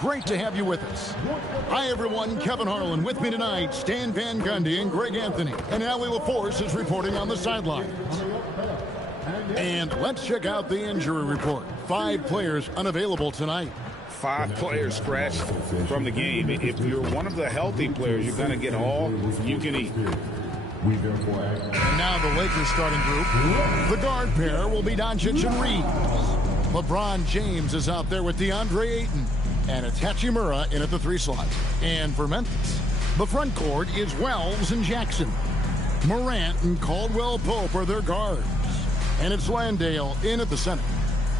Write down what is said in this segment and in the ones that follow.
great to have you with us. Hi, everyone. Kevin Harlan with me tonight. Stan Van Gundy and Greg Anthony. And Allie LaForce is reporting on the sidelines. And let's check out the injury report. 5 players unavailable tonight. 5 players scratched from the game. If you're one of the healthy players, you're going to get all you can eat. And now the Lakers starting group. The guard pair will be Doncic and Reeves. LeBron James is out there with DeAndre Ayton. And it's Hachimura in at the 3 slot. And for Memphis, the front court is Wells and Jackson. Morant and Caldwell Pope are their guards. And it's Landale in at the center.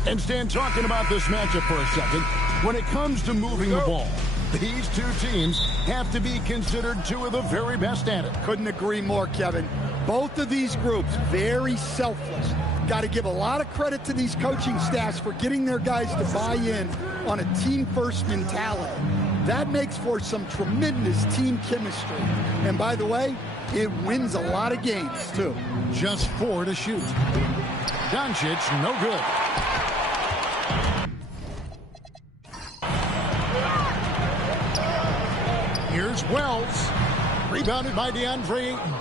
And Stan, talking about this matchup for a second, when it comes to moving the ball, these 2 teams have to be considered 2 of the very best at it. Couldn't agree more, Kevin. Both of these groups, very selfless. Got to give a lot of credit to these coaching staffs for getting their guys to buy in on a team-first mentality. That makes for some tremendous team chemistry. And by the way, it wins a lot of games, too. Just 4 to shoot. Doncic, no good. Here's Wells. Rebounded by DeAndre Ayton.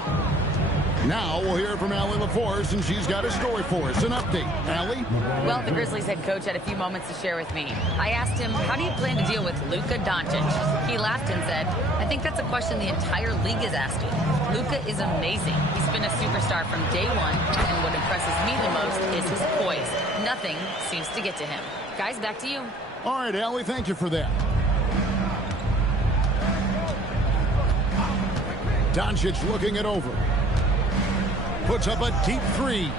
Now we'll hear from Allie LaForce, and she's got a story for us. An update. Allie? Well, the Grizzlies head coach had a few moments to share with me. I asked him, how do you plan to deal with Luka Doncic? He laughed and said, I think that's a question the entire league is asking. Luka is amazing. He's been a superstar from day one, and what impresses me the most is his poise. Nothing seems to get to him. Guys, back to you. All right, Allie, thank you for that. Doncic looking it over. Puts up a deep 3.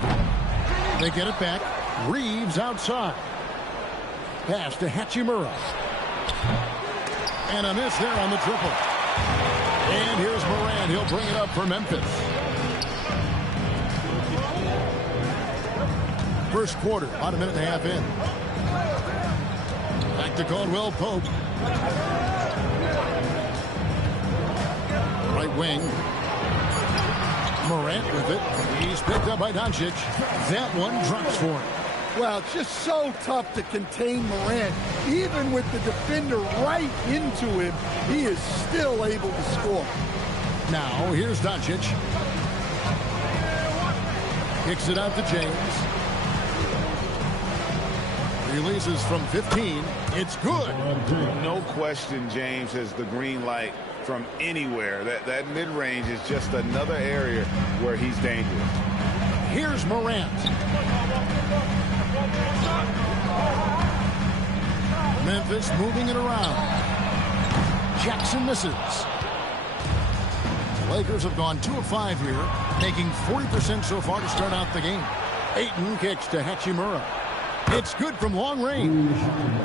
They get it back. Reeves outside. Pass to Hachimura. And a miss there on the triple. And here's Morant. He'll bring it up for Memphis. First quarter, about a minute and a half in. Back to Caldwell Pope. Right wing. Morant with it. He's picked up by Doncic. That one drops for him. Well, it's just so tough to contain Morant. Even with the defender right into him, he is still able to score. Now, here's Doncic. Kicks it out to James. Releases from 15. It's good. No question James has the green light from anywhere. That mid-range is just another area where he's dangerous. Here's Morant. Memphis moving it around. Jackson misses. Lakers have gone 2 of 5 here, making 40% so far to start out the game. Ayton kicks to Hachimura. It's good from long range.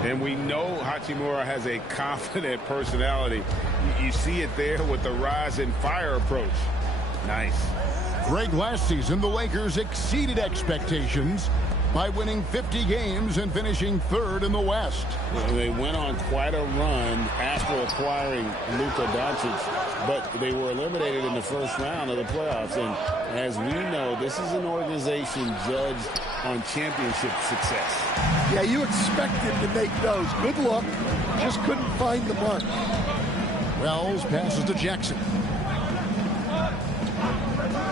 And we know Hachimura has a confident personality. You see it there with the rise and fire approach. Nice. Greg, last season, the Lakers exceeded expectations by winning 50 games and finishing 3rd in the West. They went on quite a run after acquiring Luka Doncic, but they were eliminated in the first round of the playoffs. And as we know, this is an organization judged on championship success. Yeah, you expected to make those. Good luck. Just couldn't find the mark. Wells passes to Jackson.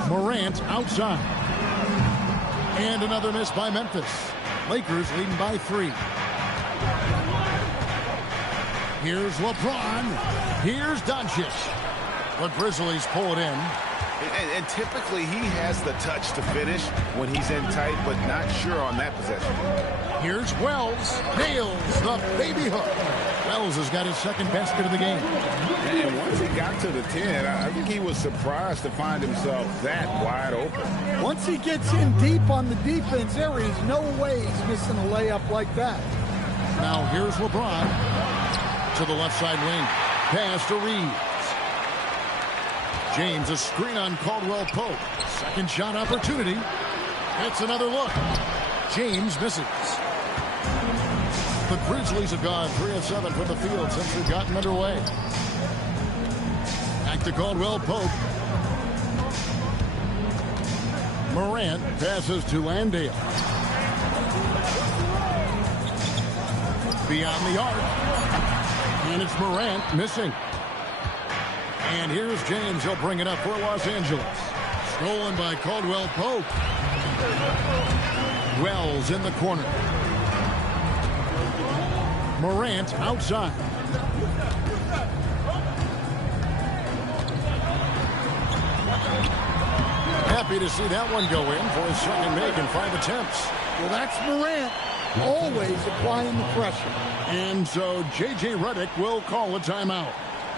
Morant outside. And another miss by Memphis. Lakers leading by 3. Here's LeBron. Here's Doncic. The Grizzlies pull it in. And typically he has the touch to finish when he's in tight, but not sure on that possession. Here's Wells. Nails the baby hook. Wells has got his 2nd basket of the game. And once he got to the 10, I think he was surprised to find himself that wide open. Once he gets in deep on the defense, there is no way he's missing a layup like that. Now here's LeBron to the left side wing. Pass to Reeves. James, a screen on Caldwell Pope. 2nd shot opportunity. It's another look. James misses. The Grizzlies have gone 3 of 7 from the field since we've gotten underway. Back to Caldwell Pope. Morant passes to Landale. Beyond the arc. And it's Morant missing. And here's James. He'll bring it up for Los Angeles. Stolen by Caldwell Pope. Wells in the corner. Morant outside. Happy to see that one go in for his second make in 5 attempts. Well, that's Morant, always applying the pressure. And so J.J. Redick will call a timeout.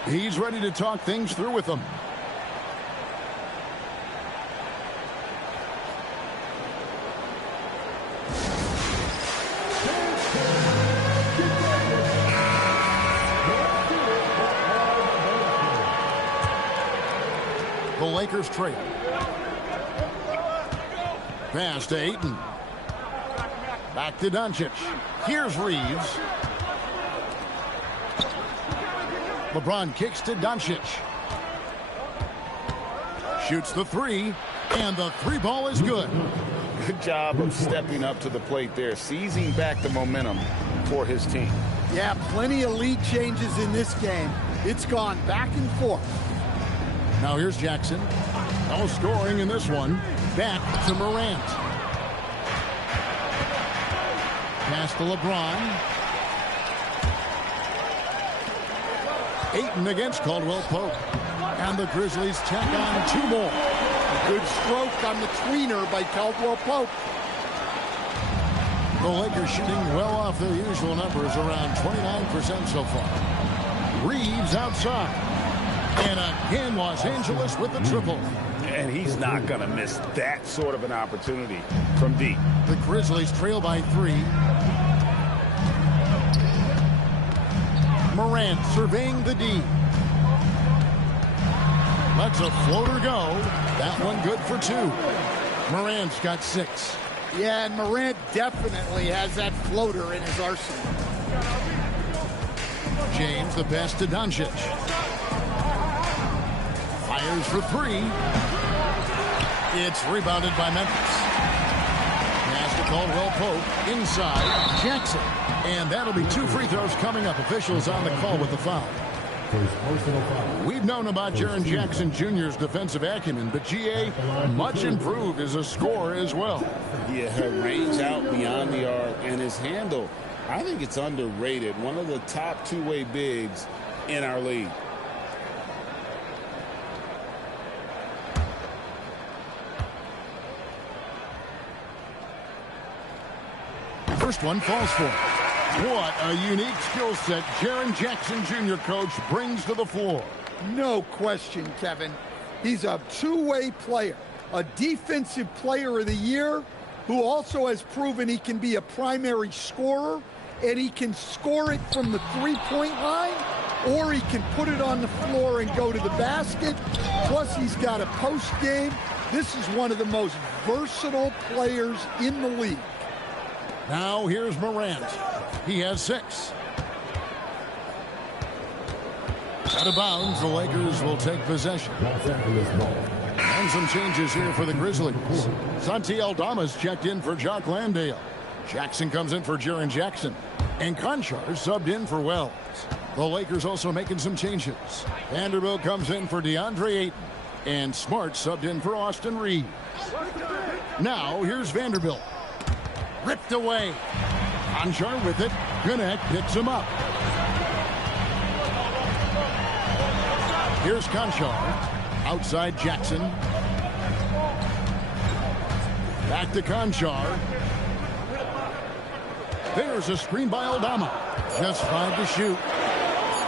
He's ready to talk things through with them. The Lakers trail. Pass to Ayton. Back to Doncic. Here's Reeves. LeBron kicks to Doncic. Shoots the three, and the three ball is good. Good job of stepping up to the plate there, seizing back the momentum for his team. Yeah, plenty of lead changes in this game. It's gone back and forth. Now here's Jackson. No scoring in this one. Back to Morant. Pass to LeBron. Ayton against Caldwell Pope. And the Grizzlies tack on 2 more. A good stroke on the tweener by Caldwell Pope. The Lakers shooting well off their usual numbers, around 29% so far. Reeves outside. And again, Los Angeles with the triple. And he's not going to miss that sort of an opportunity from deep. The Grizzlies trail by 3. Morant surveying the D. Lets a floater go. That one good for 2. Morant's got 6. Yeah, and Morant definitely has that floater in his arsenal. James, the pass to Doncic. Fires for 3. It's rebounded by Memphis. Pass to Caldwell Pope. Inside, Jackson. And that'll be 2 free throws coming up. Officials on the call with the foul. We've known about Jaren Jackson Jr.'s defensive acumen, but G.A. much improved as a scorer as well. Yeah, her range out beyond the arc and his handle, I think it's underrated. One of the top two-way bigs in our league. First one falls for it. What a unique skill set Jaren Jackson Jr. coach brings to the floor. No question, Kevin. He's a two-way player, a defensive player of the year who also has proven he can be a primary scorer, and he can score it from the three-point line, or he can put it on the floor and go to the basket. Plus, he's got a post game. This is one of the most versatile players in the league. Now here's Morant. He has 6. Out of bounds, the Lakers will take possession. And some changes here for the Grizzlies. Santi Aldama's checked in for Jock Landale. Jackson comes in for Jaren Jackson. And Conchar subbed in for Wells. The Lakers also making some changes. Vanderbilt comes in for DeAndre Ayton. And Smart subbed in for Austin Reeves. Now here's Vanderbilt. Ripped away. Conchar with it. Gwinnett picks him up. Here's Conchar. Outside Jackson. Back to Conchar. There's a screen by Aldama. Just 5 to shoot.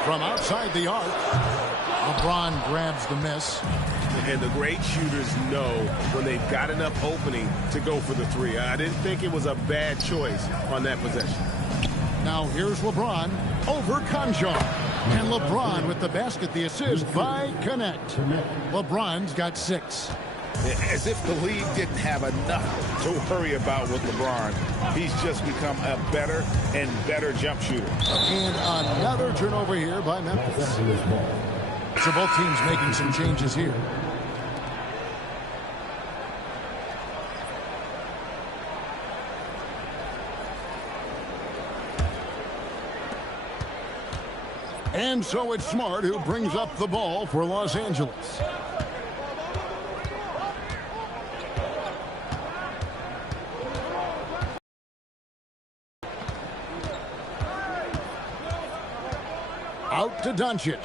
From outside the arc. LeBron grabs the miss. And the great shooters know when they've got enough opening to go for the 3. I didn't think it was a bad choice on that possession. Now here's LeBron over Conchar. And LeBron with the basket, the assist by Connect. LeBron's got 6. As if the league didn't have enough to worry about with LeBron. He's just become a better and better jump shooter. And another turnover here by Memphis. So both teams making some changes here. And so it's Smart who brings up the ball for Los Angeles. Out to Doncic.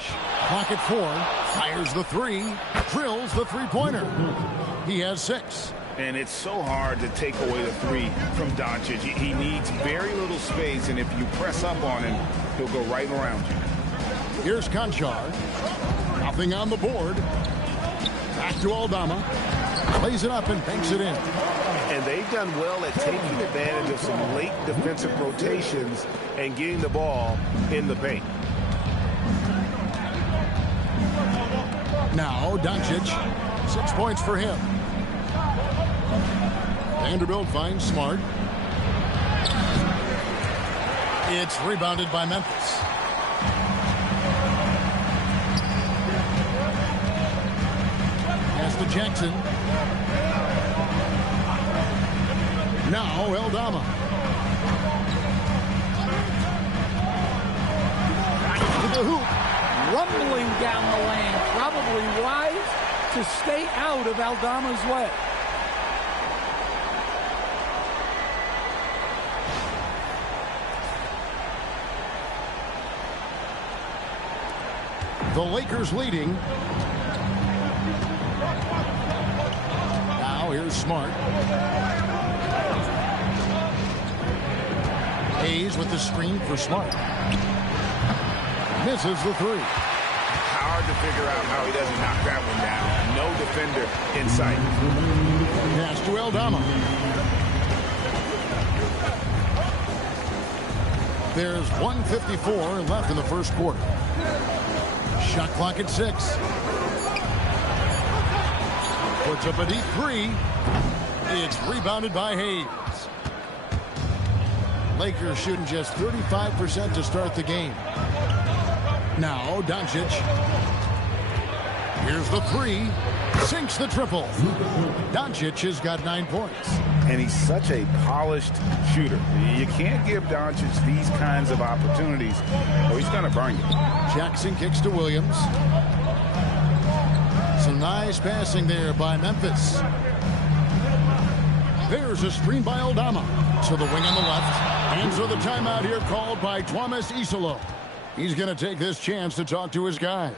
Clock at 4. Fires the 3. Drills the three-pointer. He has 6. And it's so hard to take away the 3 from Doncic. He needs very little space, and if you press up on him, he'll go right around you. Here's Conchar. Nothing on the board. Back to Aldama. Plays it up and banks it in. And they've done well at taking advantage of some late defensive rotations and getting the ball in the paint. Now Doncic. 6 points for him. Vanderbilt finds Smart. It's rebounded by Memphis. Pass to Jackson. Now Aldama. To the hoop. Rumbling down the lane. Probably wise to stay out of Aldama's way. The Lakers leading. Now here's Smart. Hayes with the screen for Smart. Misses the 3. Hard to figure out how he doesn't knock that one down. No defender in sight. Pass to Aldama. There's 1:54 left in the first quarter. Shot clock at 6. Puts up a deep 3. It's rebounded by Hayes. Lakers shooting just 35% to start the game. Now Doncic. Here's the 3. Sinks the triple. Doncic has got 9 points. And he's such a polished shooter. You can't give Doncic these kinds of opportunities or he's going to burn you. Jackson kicks to Williams. Some nice passing there by Memphis. There's a screen by Aldama. To the wing on the left. And so the timeout here called by Thomas Isolo. He's going to take this chance to talk to his guys.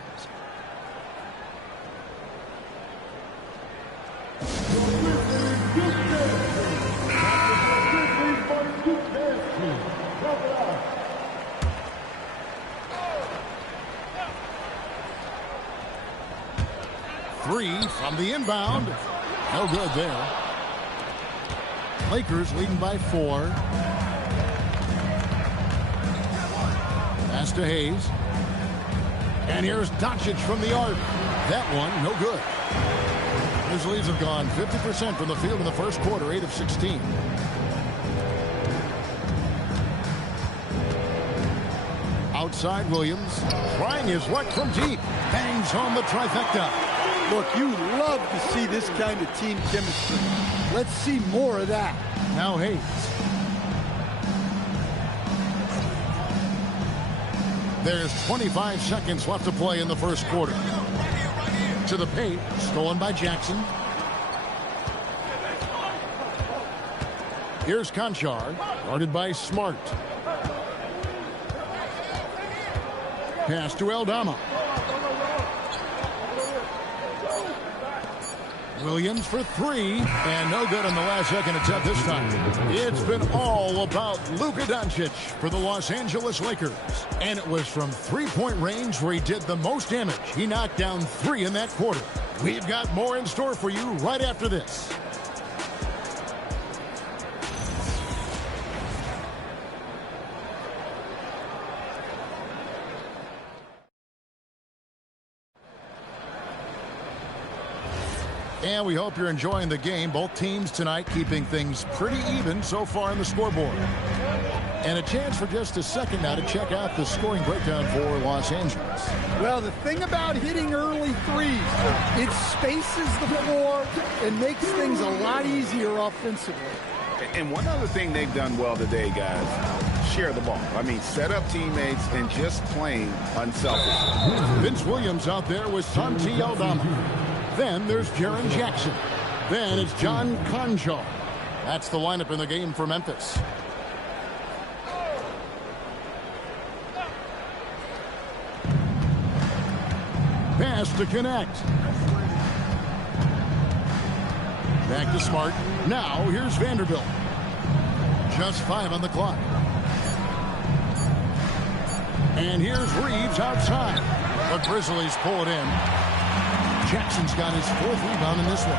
Three from the inbound. No good there. Lakers leading by 4. Pass to Hayes. And here's Doncic from the arc. That one, no good. Grizzlies have gone 50% from the field in the first quarter, 8 of 16. Outside Williams, trying his luck from deep. Bangs home the trifecta. Look, you love to see this kind of team chemistry. Let's see more of that. Now Hayes. There's 25 seconds left to play in the first quarter. To the paint, stolen by Jackson. Here's Conchar, guarded by Smart. Pass to Aldama. Williams for 3, and no good on the last second attempt this time. It's been all about Luka Doncic for the Los Angeles Lakers. And it was from three-point range where he did the most damage. He knocked down 3 in that quarter. We've got more in store for you right after this. And we hope you're enjoying the game. Both teams tonight keeping things pretty even so far on the scoreboard. And a chance for just a second now to check out the scoring breakdown for Los Angeles. Well, the thing about hitting early threes, it spaces the floor and makes things a lot easier offensively. And one other thing they've done well today, guys, share the ball. I mean, set up teammates and just playing unselfish. Vince Williams out there with Santi Aldama. Then there's Jaren Jackson. Then it's John Conjo. That's the lineup in the game for Memphis. Pass to connect. Back to Smart. Now here's Vanderbilt. Just 5 on the clock. And here's Reeves outside. The Grizzlies pull it in. Jackson's got his 4th rebound in this one.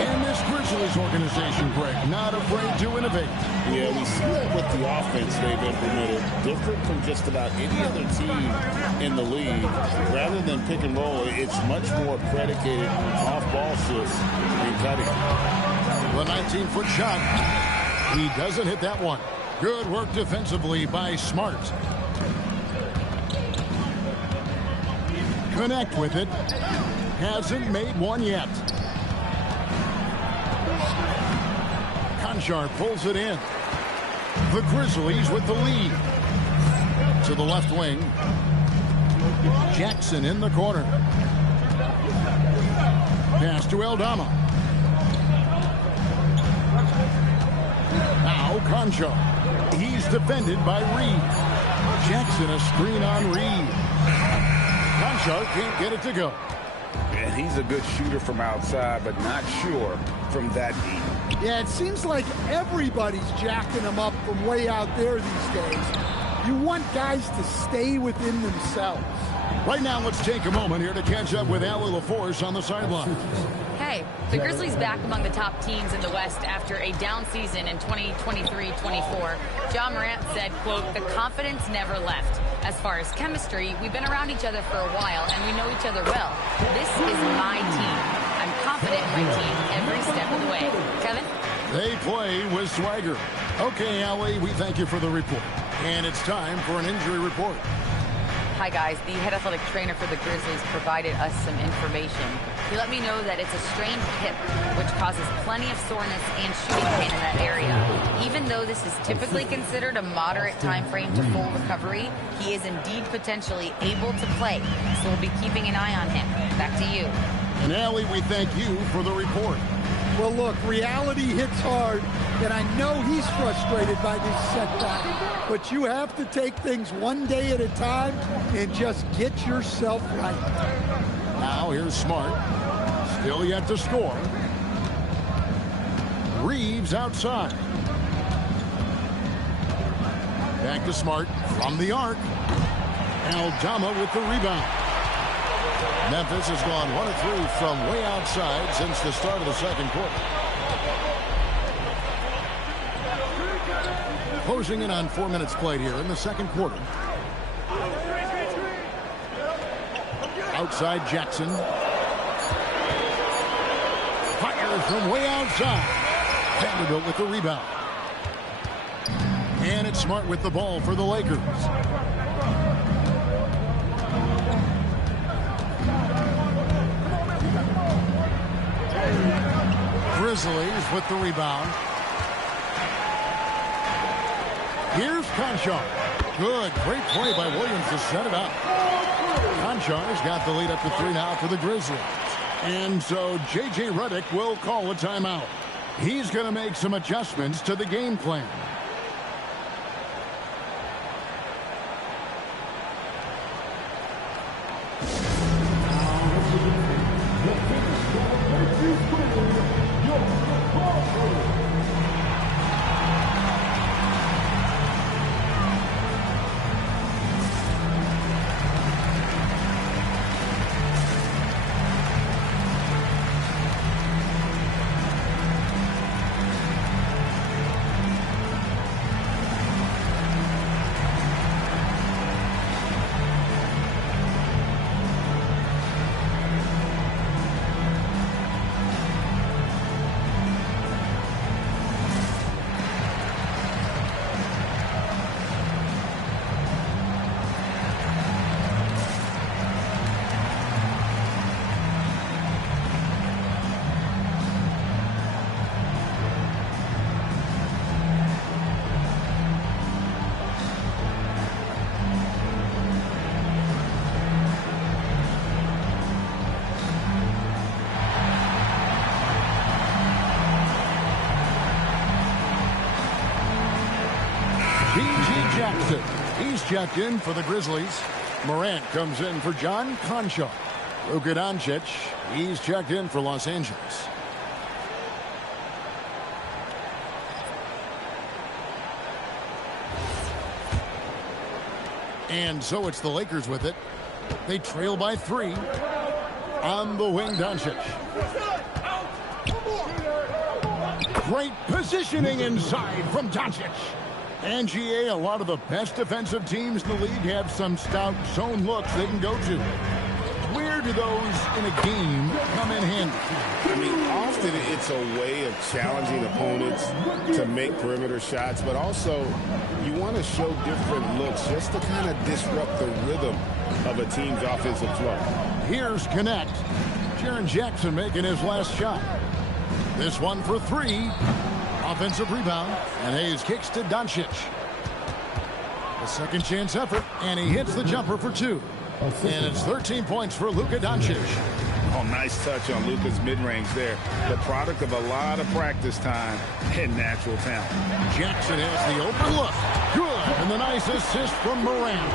And this Grizzlies organization, Greg, not afraid to innovate. Yeah, we see that with the offense they've implemented. Different from just about any other team in the league. Rather than pick and roll, it's much more predicated on off-ball shifts and cutting. The 19-foot shot. He doesn't hit that one. Good work defensively by Smart. Connect with it. Hasn't made one yet. Conchar pulls it in. The Grizzlies with the lead. To the left wing. Jackson in the corner. Pass to Aldama. Now Conchar. He's defended by Reed. Jackson a screen on Reed. Conchar can't get it to go. And he's a good shooter from outside, but not sure from that deep. Yeah, it seems like everybody's jacking them up from way out there these days. You want guys to stay within themselves. Right now, let's take a moment here to catch up with Allie LaForce on the sideline. Hey, the Grizzlies back among the top teams in the West after a down season in 2023-24. Ja Morant said, quote, "The confidence never left. As far as chemistry, we've been around each other for a while and we know each other well. This is my team. I'm confident in my team every step of the way." Kevin? They play with swagger. Okay, Allie, we thank you for the report. And it's time for an injury report. Hi, guys. The head athletic trainer for the Grizzlies provided us some information. He let me know that it's a strained hip, which causes plenty of soreness and shooting pain in that area. Even though this is typically considered a moderate time frame to full recovery, he is indeed potentially able to play. So we'll be keeping an eye on him. Back to you. And Allie, we thank you for the report. Well, look, reality hits hard, and I know he's frustrated by this setback. But you have to take things one day at a time and just get yourself right. Now here's Smart. Still yet to score. Reeves outside. Back to Smart from the arc. Aldama with the rebound. Memphis has gone 1 of 3 from way outside since the start of the second quarter. Closing in on 4 minutes played here in the second quarter. Outside Jackson. Fires from way outside. Vanderbilt with the rebound. And it's Smart with the ball for the Lakers. Grizzlies with the rebound. Here's Conchar. Good, great play by Williams to set it up. Conchar's got the lead up to 3 now for the Grizzlies. And so J.J. Redick will call a timeout. He's going to make some adjustments to the game plan. Jackson. He's checked in for the Grizzlies. Morant comes in for John Concho. Luka Doncic, he's checked in for Los Angeles. And so it's the Lakers with it. They trail by 3. On the wing, Doncic. Great positioning inside from Doncic. And GA, a lot of the best defensive teams in the league have some stout zone looks they can go to. Where do those in a game come in handy? I mean, often it's a way of challenging opponents to make perimeter shots, but also you want to show different looks just to kind of disrupt the rhythm of a team's offensive flow. Here's Connect. Jaren Jackson making his last shot. This one for 3. Offensive rebound, and Hayes kicks to Doncic. A second chance effort, and he hits the jumper for 2. And it's 13 points for Luka Doncic. Oh, nice touch on Luka's mid-range there. The product of a lot of practice time and natural talent. Jackson has the open look. Good, and the nice assist from Morant.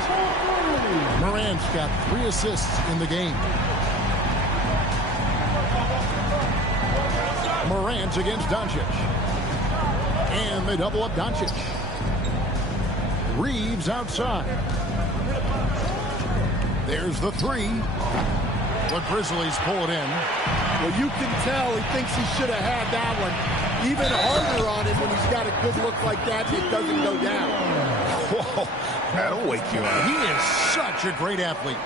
Morant's got 3 assists in the game. Morant against Doncic. And they double up Doncic. Reeves outside. There's the 3. The Grizzlies pull it in. Well, you can tell he thinks he should have had that one. Even harder on him when he's got a good look like that and it doesn't go down. Whoa, that'll wake you up. He is such a great athlete.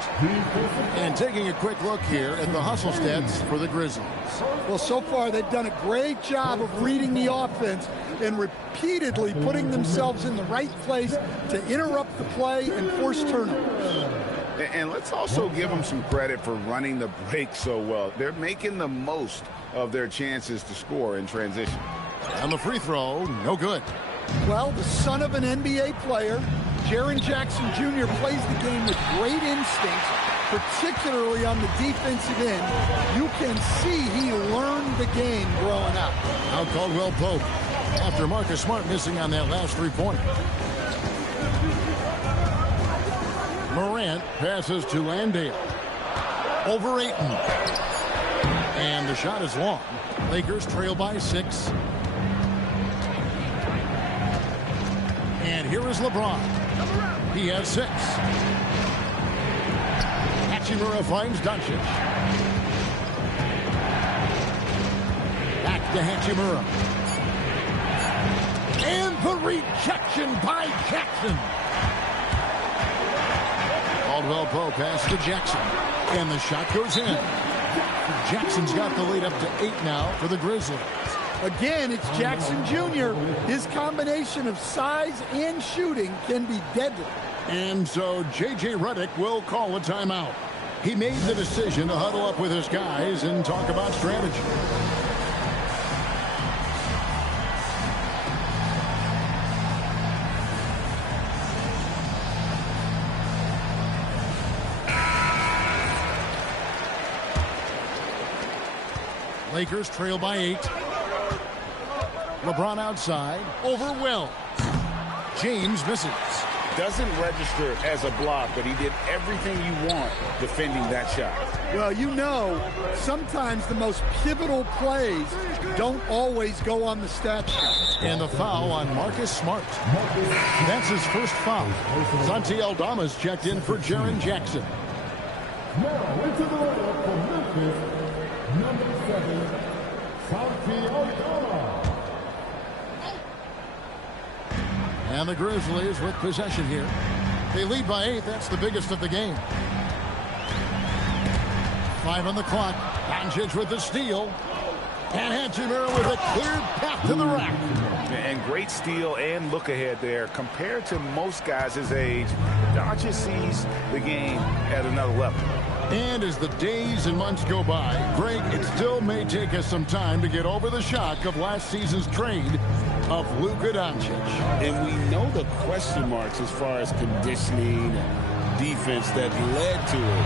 And taking a quick look here at the hustle stats for the Grizzlies. Well, so far they've done a great job of reading the offense and repeatedly putting themselves in the right place to interrupt the play and force turnovers. And let's also give them some credit for running the break so well. They're making the most of their chances to score in transition. And the free throw, no good. Well, the son of an NBA player, Jaren Jackson Jr. plays the game with great instincts, particularly on the defensive end. You can see he learned the game growing up. Now Caldwell Pope, after Marcus Smart missing on that last 3-pointer. Morant passes to Landale. Over Ayton. And the shot is long. Lakers trail by 6. And here is LeBron. He has 6. Hachimura finds Doncic. Back to Hachimura. And the rejection by Jackson. Caldwell Pope pass to Jackson. And the shot goes in. Jackson's got the lead up to 8 now for the Grizzlies. Again, it's Jackson Jr. His combination of size and shooting can be deadly. And so J.J. Redick will call a timeout. He made the decision to huddle up with his guys and talk about strategy. Lakers trail by 8. LeBron outside. Over Will. James misses. Doesn't register as a block, but he did everything you want defending that shot. Well, you know, sometimes the most pivotal plays don't always go on the stat sheet. And the foul on Marcus Smart. That's his first foul. Santi Aldama's checked in for Jaren Jackson. Now into the lineup for Memphis, number 7, Santi Aldama. And the Grizzlies with possession here. They lead by 8. That's the biggest of the game. 5 on the clock. Doncic with the steal. And Hachimura with a clear path to the rack. And great steal and look ahead there. Compared to most guys his age, Doncic sees the game at another level. And as the days and months go by, Greg, it still may take us some time to get over the shock of last season's trade of Luka Doncic. And we know the question marks as far as conditioning and defense that led to it.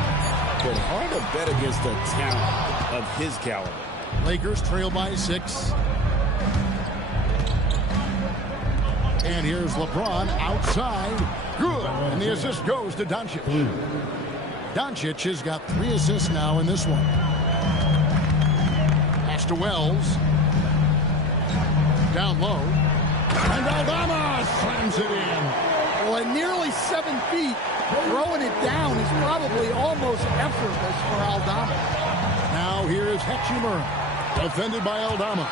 But hard to bet against a talent of his caliber. Lakers trail by 6. And here's LeBron outside. Good. And the assist goes to Doncic. Doncic has got 3 assists now in this one. Pass to Wells. Down low. And Aldama slams it in. Well, at nearly 7 feet, throwing it down is probably almost effortless for Aldama. Now here's Hachimura. Defended by Aldama.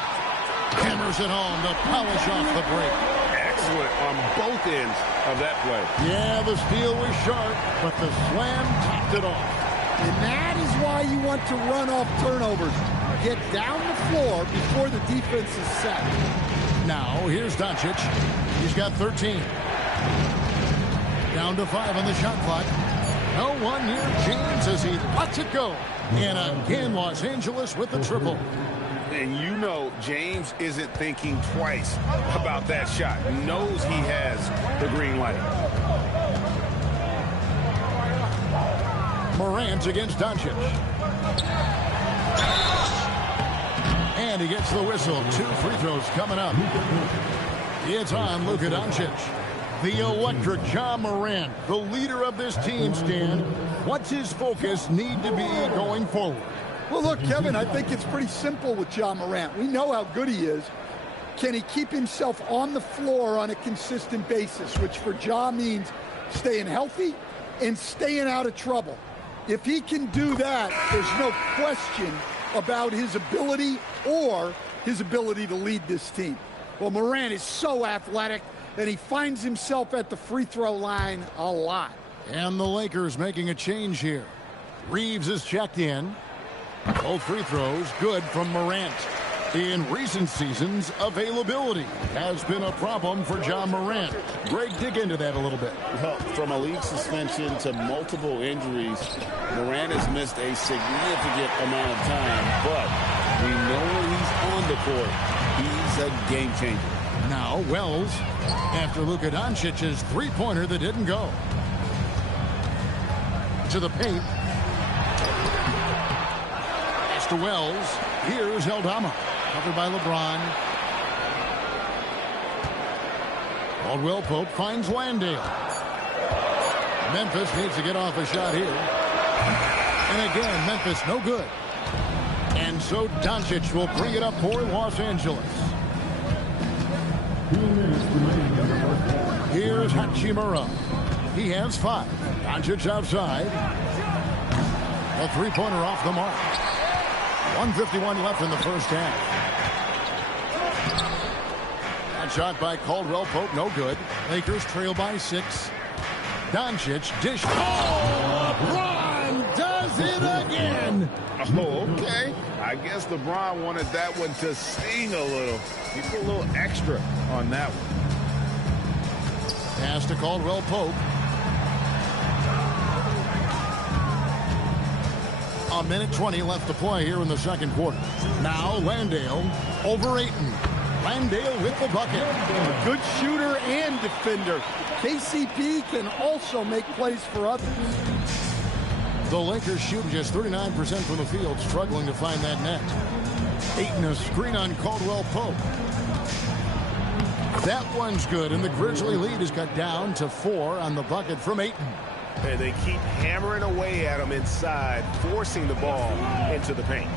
Hammers it home to polish off the break. Excellent on both ends of that play. Yeah, the steal was sharp, but the slam topped it off. And that is why you want to run off turnovers. Get down the floor before the defense is set. Now, here's Doncic. He's got 13. Down to 5 on the shot clock. No one near James as he lets it go. And again, Los Angeles with the triple. And you know James isn't thinking twice about that shot. Knows he has the green light. Morant against Doncic. And he gets the whistle. 2 free throws coming up. It's on Luka Doncic. The electric Ja Morant, the leader of this team, Stan. What's his focus need to be going forward? Well, look, Kevin, I think it's pretty simple with Ja Morant. We know how good he is. Can he keep himself on the floor on a consistent basis, which for Ja means staying healthy and staying out of trouble. If he can do that, there's no question about his ability or his ability to lead this team. Well, Morant is so athletic that he finds himself at the free throw line a lot. And the Lakers making a change here. Reeves is checked in. Both free throws good from Morant. In recent seasons, availability has been a problem for Ja Morant. Greg, dig into that a little bit. Well, from a league suspension to multiple injuries, Morant has missed a significant amount of time. But we know when he's on the court, he's a game changer. Now Wells, after Luka Doncic's three-pointer that didn't go. To the paint. Pass to Wells. Here's Aldama. Covered by LeBron. Caldwell Pope finds Landale. Memphis needs to get off a shot here. And again, Memphis no good. And so Doncic will bring it up for Los Angeles. Here's Hachimura. He has 5. Doncic outside. A three-pointer off the mark. 1:51 left in the first half. That shot by Caldwell Pope, no good. Lakers trail by 6. Doncic dish. Oh, LeBron does it again. Oh, okay. I guess LeBron wanted that one to sting a little. He put a little extra on that one. Pass to Caldwell Pope. A minute 20 left to play here in the second quarter. Now Landale over Ayton. Landale with the bucket. A good shooter and defender. KCP can also make plays for others. The Lakers shoot just 39% from the field, struggling to find that net. Ayton a screen on Caldwell Pope. That one's good, and the Grizzly lead is cut down to 4 on the bucket from Ayton. And they keep hammering away at him inside, forcing the ball into the paint.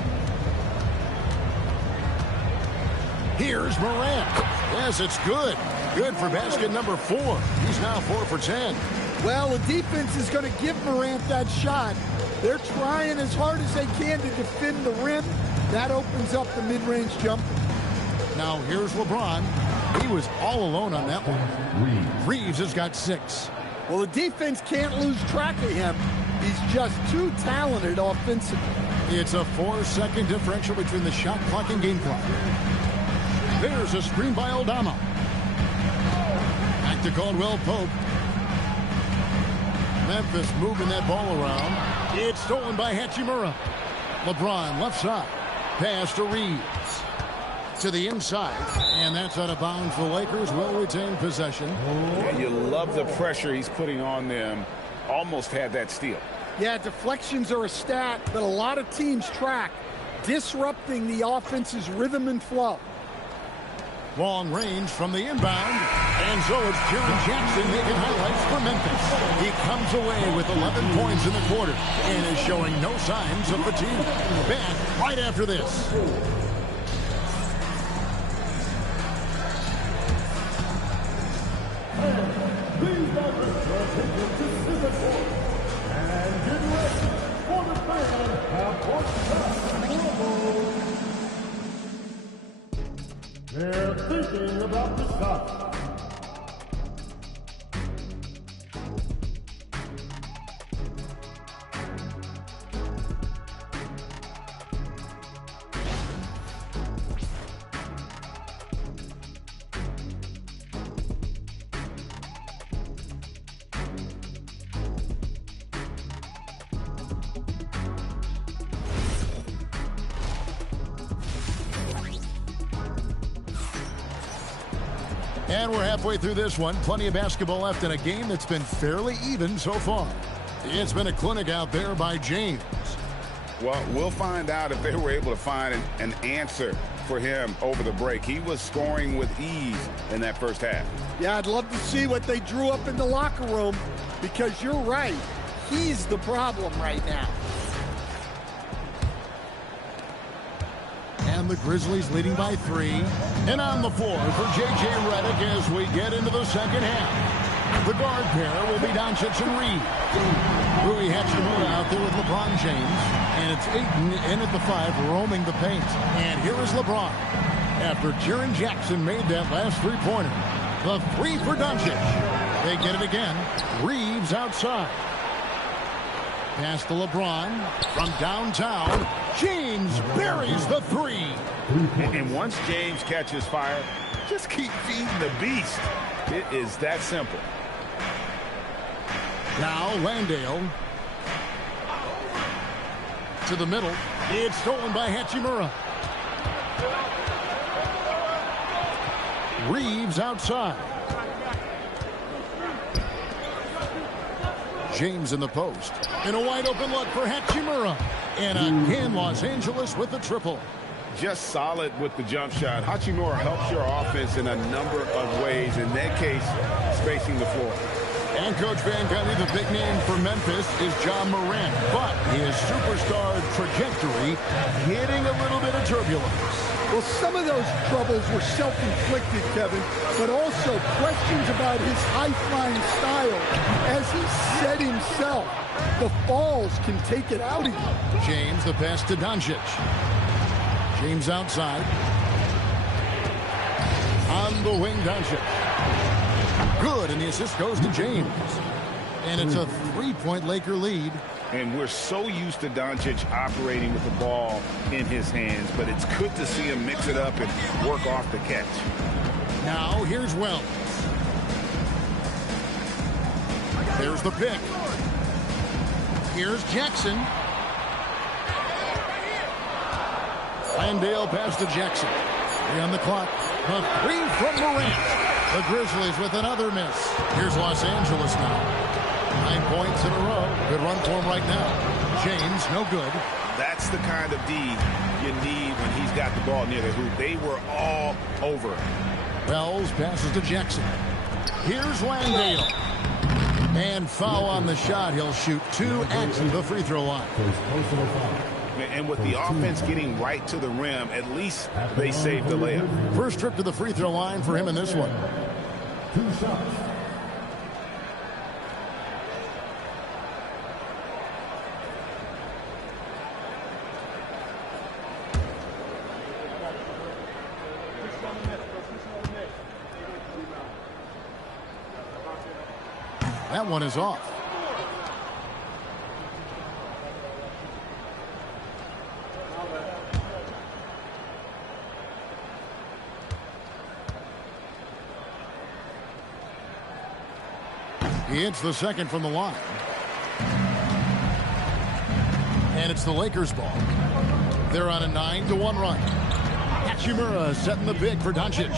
Here's Morant. Yes, it's good. Good for basket number 4. He's now 4 for 10. Well, the defense is going to give Morant that shot. They're trying as hard as they can to defend the rim. That opens up the mid-range jumper. Now here's LeBron. He was all alone on that one. Reeves has got 6. Well, the defense can't lose track of him. He's just too talented offensively. It's a 4-second differential between the shot clock and game clock. There's a screen by Aldama. Back to Caldwell Pope. Memphis moving that ball around. It's stolen by Hachimura. LeBron left side. Pass to Reeves. To the inside. And that's out of bounds. The Lakers will retain possession. Yeah, you love the pressure he's putting on them. Almost had that steal. Yeah, deflections are a stat that a lot of teams track, disrupting the offense's rhythm and flow. Long range from the inbound. And so it's Jaren Jackson making highlights for Memphis. He comes away with 11 points in the quarter and is showing no signs of fatigue. Back right after this. Please divert your attention to Center Court. And get ready for the fan half-court shot. They're thinking about the shot. And we're halfway through this one. Plenty of basketball left in a game that's been fairly even so far. It's been a clinic out there by James. Well, we'll find out if they were able to find an answer for him over the break. He was scoring with ease in that first half. Yeah, I'd love to see what they drew up in the locker room, because you're right. He's the problem right now. And the Grizzlies leading by 3. And on the floor for J.J. Redick as we get into the second half. The guard pair will be Doncic and Reed. Rui Hachimura out there with LeBron James. And it's Ayton in at the 5, roaming the paint. And here is LeBron. After Jaren Jackson made that last three-pointer. The 3 for Doncic. They get it again. Reeves outside. Pass to LeBron from downtown. James buries the 3. And once James catches fire, just keep feeding the beast. It is that simple. Now Landale to the middle. It's stolen by Hachimura. Reeves outside. James in the post. And a wide open look for Hachimura. And again, Los Angeles with the triple. Just solid with the jump shot. Hachimura helps your offense in a number of ways. In that case, spacing the floor. And Coach Van Gundy, the big name for Memphis is John Morant. But his superstar trajectory hitting a little bit of turbulence. Well, some of those troubles were self-inflicted, Kevin, but also questions about his high-flying style. As he said himself, the falls can take it out of you. James, the pass to Doncic. James outside. On the wing, Doncic. Good, and the assist goes to James. And it's a 3-point Laker lead. And we're so used to Doncic operating with the ball in his hands, but it's good to see him mix it up and work off the catch. Now, here's Wells. There's the pick. Here's Jackson. Landale pass to Jackson. 3 on the clock. The 3 from Morant. The Grizzlies with another miss. Here's Los Angeles now. 9 points in a row. Good run for him right now. James, no good. That's the kind of D you need when he's got the ball near the hoop. They were all over. Wells passes to Jackson. Here's Landale. And foul on the shot. He'll shoot 2 at the free throw line. And with the offense getting right to the rim, at least they saved the layup. First trip to the free throw line for him in this one. 2 shots. That one is off. He hits the second from the line. And it's the Lakers ball. They're on a 9-1 run. Hachimura setting the big for Doncic.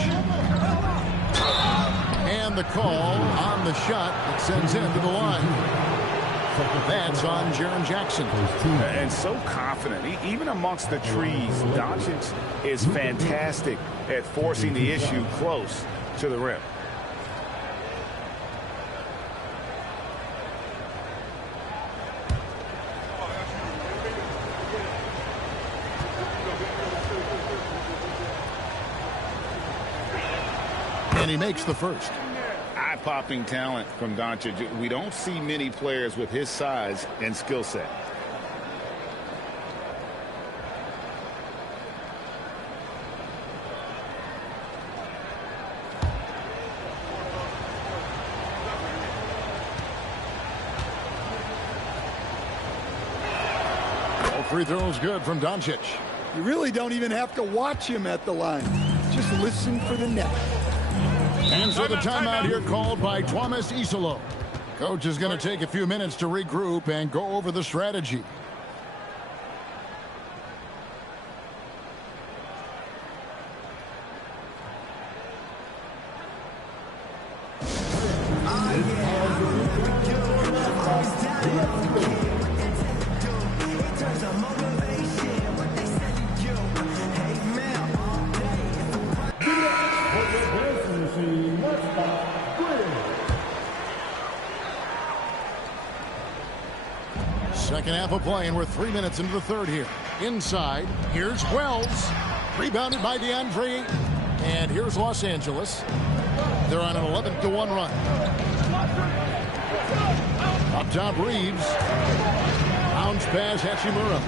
And the call on the shot that sends him to the line. That's on Jaren Jackson. And so confident. Even amongst the trees, Doncic is fantastic at forcing the issue close to the rim. And he makes the first. Eye-popping talent from Doncic. We don't see many players with his size and skill set. All free throws good from Doncic. You really don't even have to watch him at the line. Just listen for the net. And so the timeout here called by Thomas Isolo. Coach is going to take a few minutes to regroup and go over the strategy. Second half of play, and we're 3 minutes into the third here. Inside, here's Wells. Rebounded by DeAndre Ayton. And here's Los Angeles. They're on an 11-1 run. Up top, Reeves. Bounce pass, Hachimura.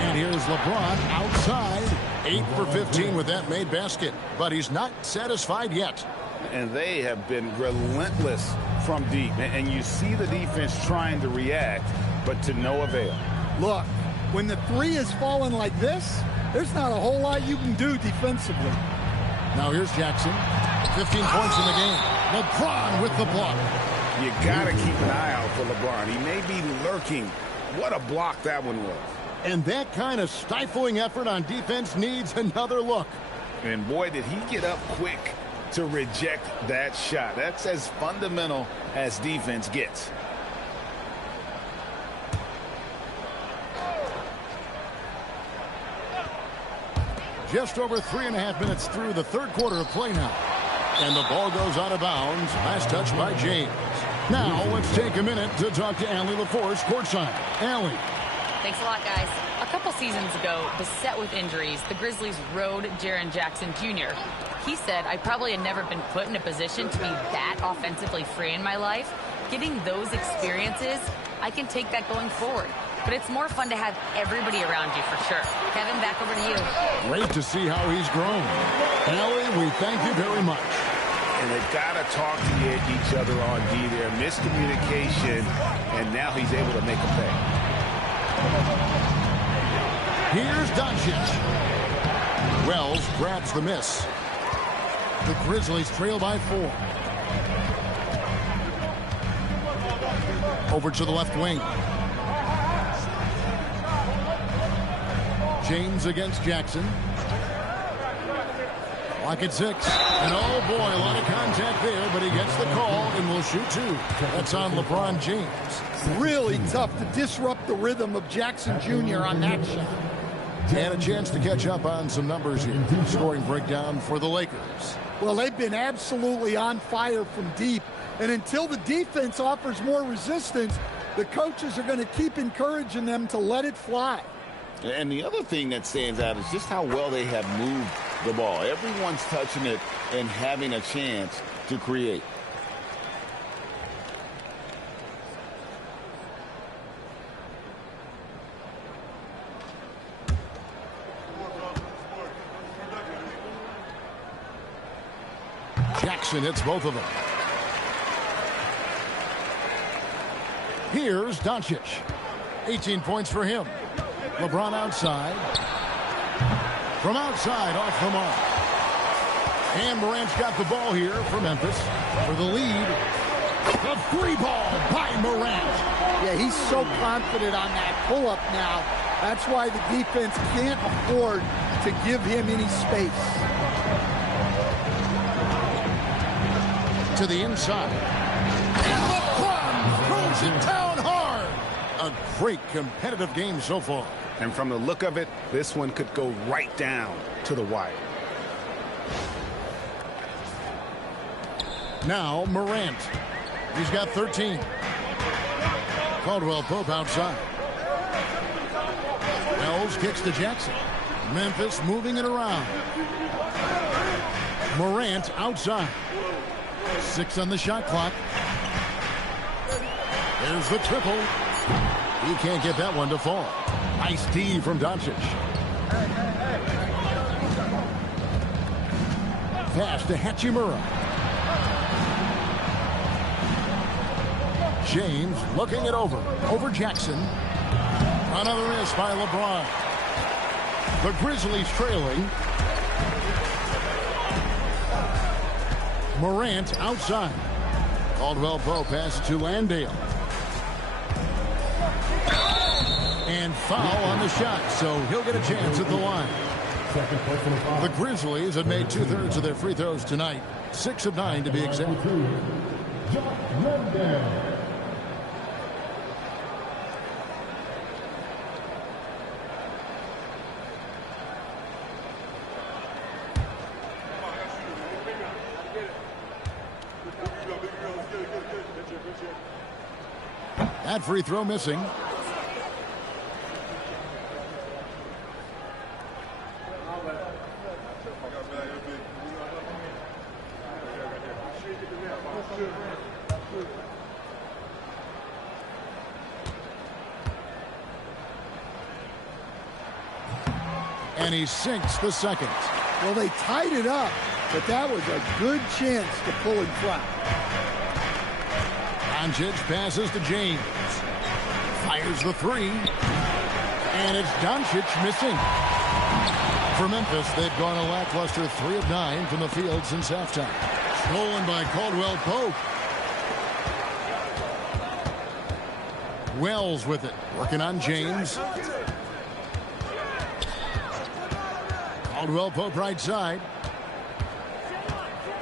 And here's LeBron outside. 8 for 15 with that made basket. But he's not satisfied yet. And they have been relentless from deep. And you see the defense trying to react, but to no avail. Look, when the three is falling like this, there's not a whole lot you can do defensively. Now here's Jackson. 15 points in the game. LeBron with the block. You got to keep an eye out for LeBron. He may be lurking. What a block that one was. And that kind of stifling effort on defense needs another look. And boy, did he get up quick to reject that shot. That's as fundamental as defense gets. Just over 3.5 minutes through the third quarter of play now. And the ball goes out of bounds. Last touch by James. Now let's take a minute to talk to Allie LaForce courtside. Allie. Thanks a lot, guys. A couple seasons ago, beset with injuries, the Grizzlies rode Jaren Jackson Jr. He said, I probably had never been put in a position to be that offensively free in my life. Getting those experiences, I can take that going forward. But it's more fun to have everybody around you for sure. Kevin, back over to you. Great to see how he's grown. Allie, we thank you very much. And they've got to talk to each other on D there. Miscommunication, and now he's able to make a pay. Here's Doncic. Wells grabs the miss. The Grizzlies trail by 4. Over to the left wing. James against Jackson. Clock at 6. And oh boy, a lot of contact there, but he gets the call and will shoot 2. That's on LeBron James. Really tough to disrupt the rhythm of Jackson Jr. on that shot. And a chance to catch up on some numbers here. Scoring breakdown for the Lakers. Well, they've been absolutely on fire from deep. And until the defense offers more resistance, the coaches are going to keep encouraging them to let it fly. And the other thing that stands out is just how well they have moved the ball. Everyone's touching it and having a chance to create. Jackson hits both of them. Here's Doncic. 18 points for him. LeBron outside. From outside, off the mark. And Morant's got the ball here for Memphis for the lead. A free ball by Morant. Yeah, he's so confident on that pull-up now. That's why the defense can't afford to give him any space. To the inside. And LeBron throws it down hard. A great competitive game so far. And from the look of it, this one could go right down to the wire. Now Morant. He's got 13. Caldwell Pope outside. Wells kicks to Jackson. Memphis moving it around. Morant outside. 6 on the shot clock. There's the triple. He can't get that one to fall. Nice D from Doncic. Pass to Hachimura. James looking it over Jackson. Another miss by LeBron. The Grizzlies trailing. Morant outside. Caldwell Pope passes to Landale. And foul on the shot, so he'll get a chance at the line. The Grizzlies have made 2/3 of their free throws tonight. 6 of 9 to be exact. That free throw missing. And he sinks the second. Well, they tied it up, but that was a good chance to pull in front. Doncic passes to James. Fires the three. And it's Doncic missing. For Memphis, they've gone a lackluster 3 of 9 from the field since halftime. Stolen by Caldwell Pope. Wells with it. Working on James. Caldwell Pope right side.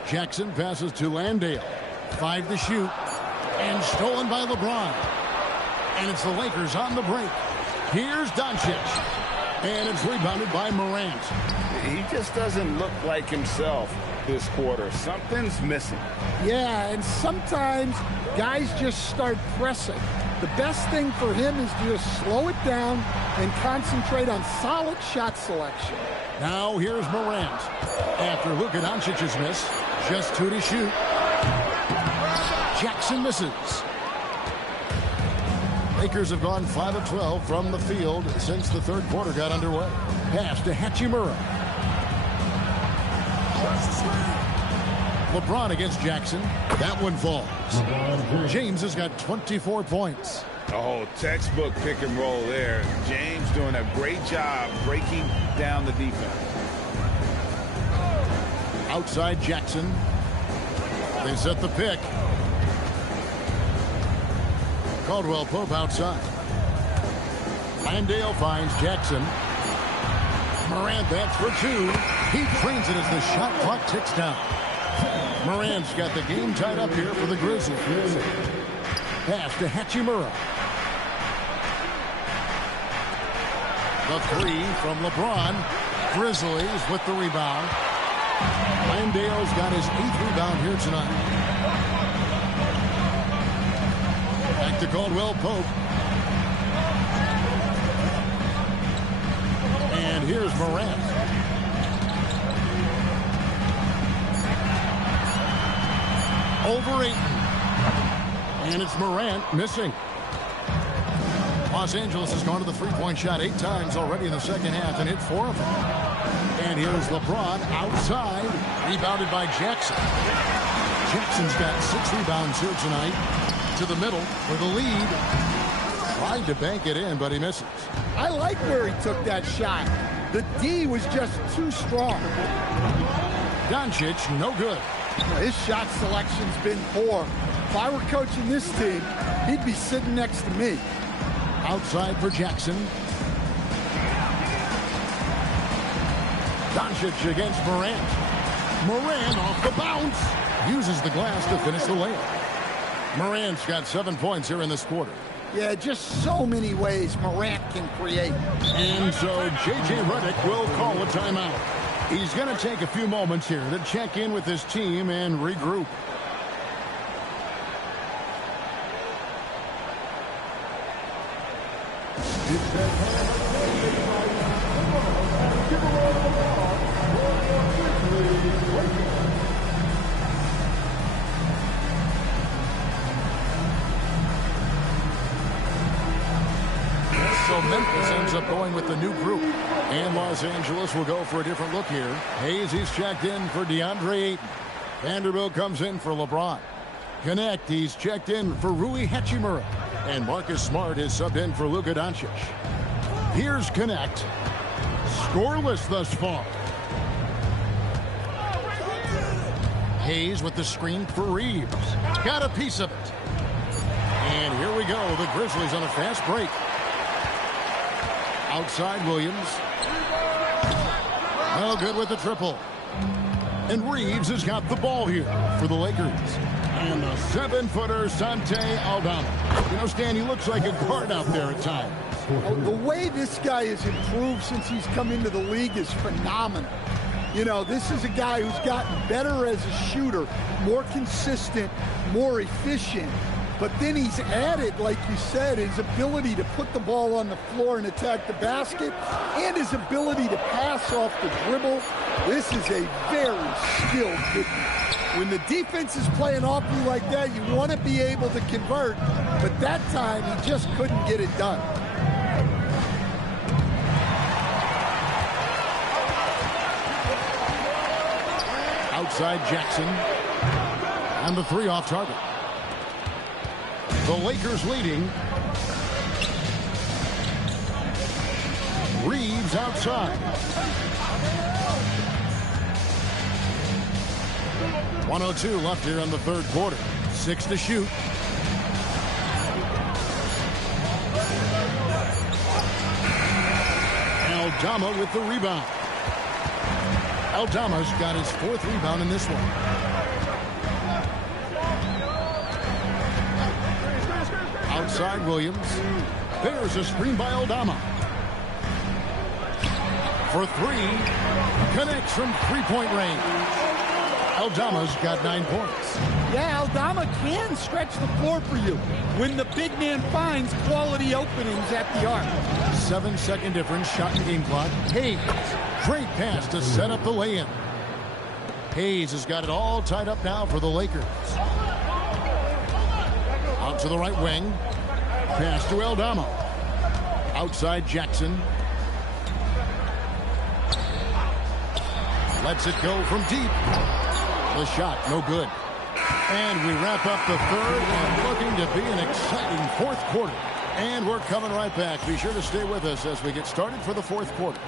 Jackson passes to Landale. 5 to shoot. And stolen by LeBron. And it's the Lakers on the break. Here's Doncic. And it's rebounded by Morant. He just doesn't look like himself this quarter. Something's missing. Yeah, and sometimes guys just start pressing. The best thing for him is to just slow it down and concentrate on solid shot selection. Now here's Morant. After Luka Doncic's miss, just 2 to shoot. Jackson misses. Lakers have gone 5 of 12 from the field since the third quarter got underway. Pass to Hachimura. LeBron against Jackson. That one falls. James has got 24 points. Oh, textbook pick and roll there. James doing a great job breaking down the defense. Outside Jackson. They set the pick. Caldwell Pope outside. Landale finds Jackson. Morant bats for 2. He drains it as the shot clock ticks down. Morant's got the game tied up here for the Grizzlies. Pass to Hachimura. The 3 from LeBron. Grizzlies with the rebound. Landale's got his 8th rebound here tonight. Back to Caldwell Pope. And here's Morant. Over 8. And it's Morant missing. Los Angeles has gone to the three-point shot 8 times already in the second half and hit 4 of them. And here's LeBron outside, rebounded by Jackson. Jackson's got 6 rebounds here tonight. To the middle for the lead. Tried to bank it in, but he misses. I like where he took that shot. The D was just too strong. Doncic, no good. His shot selection's been poor. If I were coaching this team, he'd be sitting next to me. Outside for Jackson. Doncic against Morant. Morant off the bounce. Uses the glass to finish the layup. Morant's got 7 points here in this quarter. Yeah, just so many ways Morant can create. And so J.J. Redick will call a timeout. He's going to take a few moments here to check in with his team and regroup. So Memphis ends up going with the new group. And Los Angeles will go for a different look here. Hayes, he's checked in for DeAndre Ayton. Vanderbilt comes in for LeBron. Connect, he's checked in for Rui Hachimura. And Marcus Smart is subbed in for Luka Doncic. Here's Connect. Scoreless thus far. Hayes with the screen for Reeves. Got a piece of it. And here we go. The Grizzlies on a fast break. Outside Williams. Well, good with the triple. And Reeves has got the ball here for the Lakers. And the 7-footer, Santé Aldama. You know, Stan, he looks like a guard out there at times. Oh, the way this guy has improved since he's come into the league is phenomenal. You know, this is a guy who's gotten better as a shooter, more consistent, more efficient. But then he's added, like you said, his ability to put the ball on the floor and attack the basket, and his ability to pass off the dribble. This is a very skilled big man. When the defense is playing off you like that, you want to be able to convert. But that time, he just couldn't get it done. Outside Jackson. And the 3 off target. The Lakers leading. Reeves outside. 1:02 left here in the third quarter. 6 to shoot. Aldama with the rebound. Aldama's got his 4th rebound in this one. Outside Williams. There's a screen by Aldama. For 3. Connects from 3-point range. Aldama's got 9 points. Yeah, Aldama can stretch the floor for you when the big man finds quality openings at the arc. 7-second difference, shot in game clock. Hayes, great pass to set up the lay-in. Hayes has got it all tied up now for the Lakers. Out to the right wing. Pass to Aldama. Outside Jackson. Lets it go from deep. The shot, no good. And we wrap up the third and looking to be an exciting 4th quarter. And we're coming right back. Be sure to stay with us as we get started for the 4th quarter.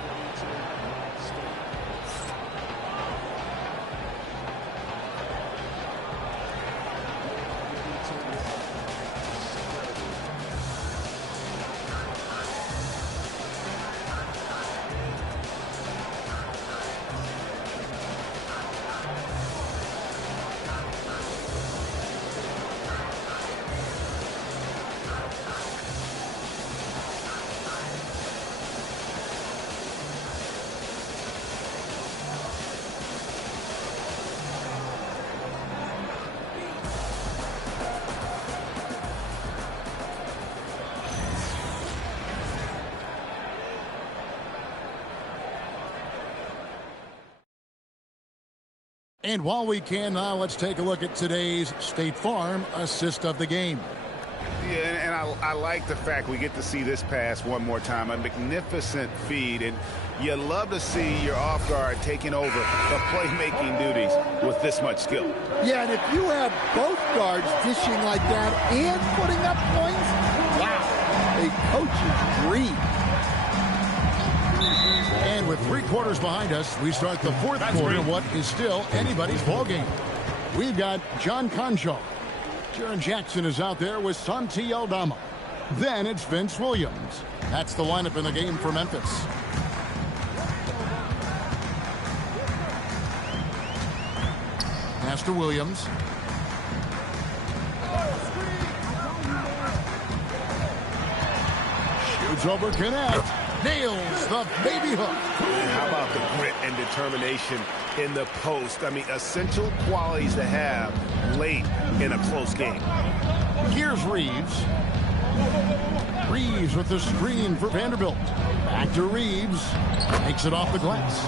And while we can now, let's take a look at today's State Farm assist of the game. Yeah, and I like the fact we get to see this pass one more time. A magnificent feed, and you love to see your off guard taking over the playmaking duties with this much skill. Yeah, and if you have both guards dishing like that and putting up points, wow, a coach's dream. And with 3 quarters behind us, we start the 4th quarter in what is still anybody's ball game. We've got John Conshaw. Jaren Jackson is out there with Santé Aldama. Then it's Vince Williams. That's the lineup in the game for Memphis. Pass to Williams. Shoots over Connect. Nails the baby hook. How about the grit and determination in the post? I mean, essential qualities to have late in a close game. Here's Reeves. Reeves with the screen for Vanderbilt. Back to Reeves. Takes it off the glass.